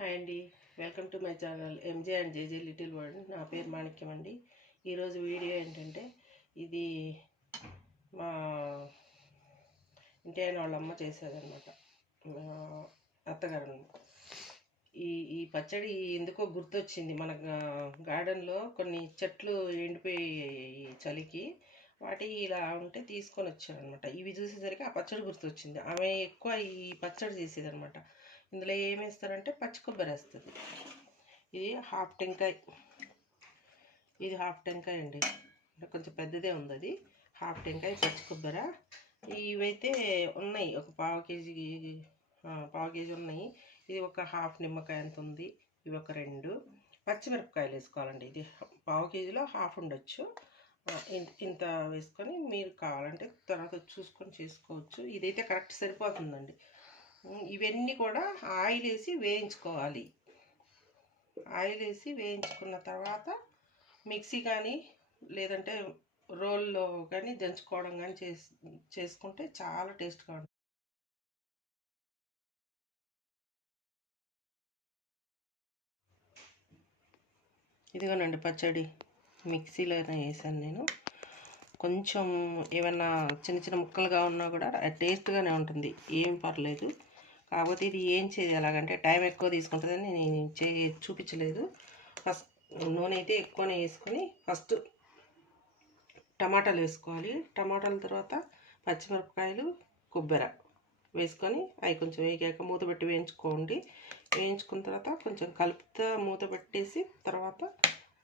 Hi అండి, welcome to my channel MJ and JJ little world. నా పేరు మాణిక్యం అండి. ఈరోజు వీడియో ఏంటంటే, ఇది మా ఇంటి అయిన వాళ్ళ అమ్మ చేసేదన్నమాట, అత్తగారు. ఈ ఈ పచ్చడి ఎందుకో గుర్తొచ్చింది. మన గార్డెన్లో కొన్ని చెట్లు ఎండిపోయి చలికి వాటి ఇలా ఉంటే తీసుకొని వచ్చారనమాట. ఇవి చూసేసరికి ఆ పచ్చడి గుర్తొచ్చింది. ఆమె ఎక్కువ ఈ పచ్చడి చేసేదనమాట. ఇందులో ఏమేస్తారంటే పచ్చి కొబ్బరి వేస్తుంది. ఇది హాఫ్ టెంకాయ, అండి, కొంచెం పెద్దదే ఉంది. అది హాఫ్ టెంకాయ పచ్చి కొబ్బరి. ఇవైతే ఉన్నాయి, ఒక పావు కేజీ ఉన్నాయి. ఇది ఒక హాఫ్ నిమ్మకాయ అంత ఉంది. ఇవి ఒక 2 పచ్చిమిరపకాయలు వేసుకోవాలండి. ఇది పావు కేజీలో హాఫ్ ఉండొచ్చు. ఇంత వేసుకొని మీరు కావాలంటే తర్వాత చూసుకొని చేసుకోవచ్చు. ఇదైతే కరెక్ట్ సరిపోతుందండి. ఇవన్నీ కూడా ఆయిల్ వేసి వేయించుకోవాలి. ఆయిల్ వేసి వేయించుకున్న తర్వాత మిక్సీ కానీ లేదంటే రోల్లో కానీ దంచుకోవడం కానీ చేసుకుంటే చాలా టేస్ట్గా ఉంటుంది. ఇదిగోనండి పచ్చడి మిక్సీలోనే వేసాను నేను. కొంచెం ఏమన్నా చిన్న చిన్న ముక్కలుగా ఉన్నా కూడా టేస్ట్గానే ఉంటుంది, ఏం పర్లేదు. కాకపోతే ఇది ఏం చేయాలి ఎలాగంటే టైం ఎక్కువ తీసుకుంటుందని నేను చూపించలేదు. ఫస్ట్ నూనె అయితే ఎక్కువనే వేసుకొని ఫస్ట్ టమాటాలు వేసుకోవాలి. టమాటాల తర్వాత పచ్చిమిరపకాయలు, కొబ్బరి వేసుకొని అవి కొంచెం వేగాక మూత పెట్టి వేయించుకోండి. వేయించుకున్న తర్వాత కొంచెం కలుపుతా మూత పెట్టేసి తర్వాత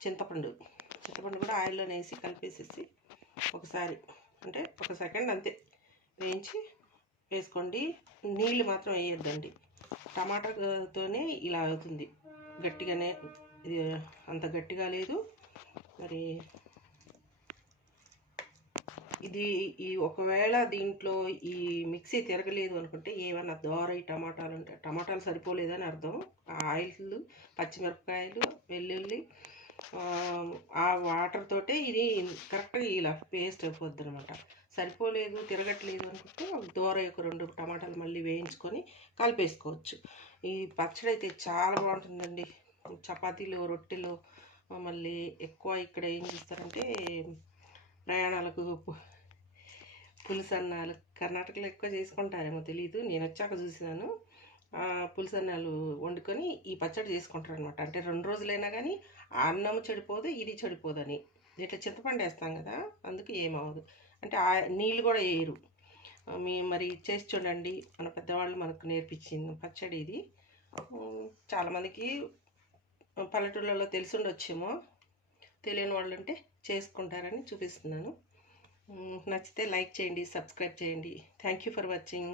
చింతపండు కూడా ఆయిల్లోనే వేసి కలిపేసేసి ఒకసారి అంటే ఒక సెకండ్ అంతే వేయించి వేసుకోండి. నీళ్ళు మాత్రం వేయొద్దండి. టమాటాతోనే ఇలా అవుతుంది, గట్టిగానే. ఇది అంత గట్టిగా లేదు. మరి ఇది ఒకవేళ దీంట్లో ఈ మిక్సీ తిరగలేదు అనుకుంటే ఏమన్నా దోరై టమాటాలు ఉంటే టమాటాలు సరిపోలేదని అర్థం. ఆయిల్, పచ్చిమిరపకాయలు, వెల్లుల్లి, ఆ వాటర్ తోటే ఇది కరెక్ట్గా ఇలా పేస్ట్ అయిపోద్ది అనమాట. సరిపోలేదు, తిరగట్లేదు అనుకుంటే దోర ఒక 2 టమాటాలు మళ్ళీ వేయించుకొని కలిపేసుకోవచ్చు. ఈ పచ్చడి అయితే చాలా బాగుంటుందండి. చపాతీలు, రొట్టెలు, మళ్ళీ ఎక్కువ ఇక్కడ ఏం చేస్తారంటే ప్రయాణాలకు పులుసన్నాలు కర్ణాటకలో ఎక్కువ చేసుకుంటారేమో తెలియదు, నేను వచ్చాక చూసినాను. పులుసన్నాలు వండుకొని ఈ పచ్చడి చేసుకుంటారు అనమాట. అంటే 2 రోజులైనా కానీ ఆ అన్నం చెడిపోదు, ఇది చెడిపోదని. ఇట్లా చింతపండు వేస్తాం కదా, అందుకు ఏమవదు. అంటే నీళ్ళు కూడా వేయరు. మరి చేసి చూడండి, మన పెద్దవాళ్ళు మనకు నేర్పించింది పచ్చడి ఇది. చాలామందికి పల్లెటూళ్ళలో తెలిసి ఉండొచ్చేమో, తెలియని వాళ్ళు ఉంటే చేసుకుంటారని చూపిస్తున్నాను. నచ్చితే లైక్ చేయండి, సబ్స్క్రైబ్ చేయండి. Thank you for watching.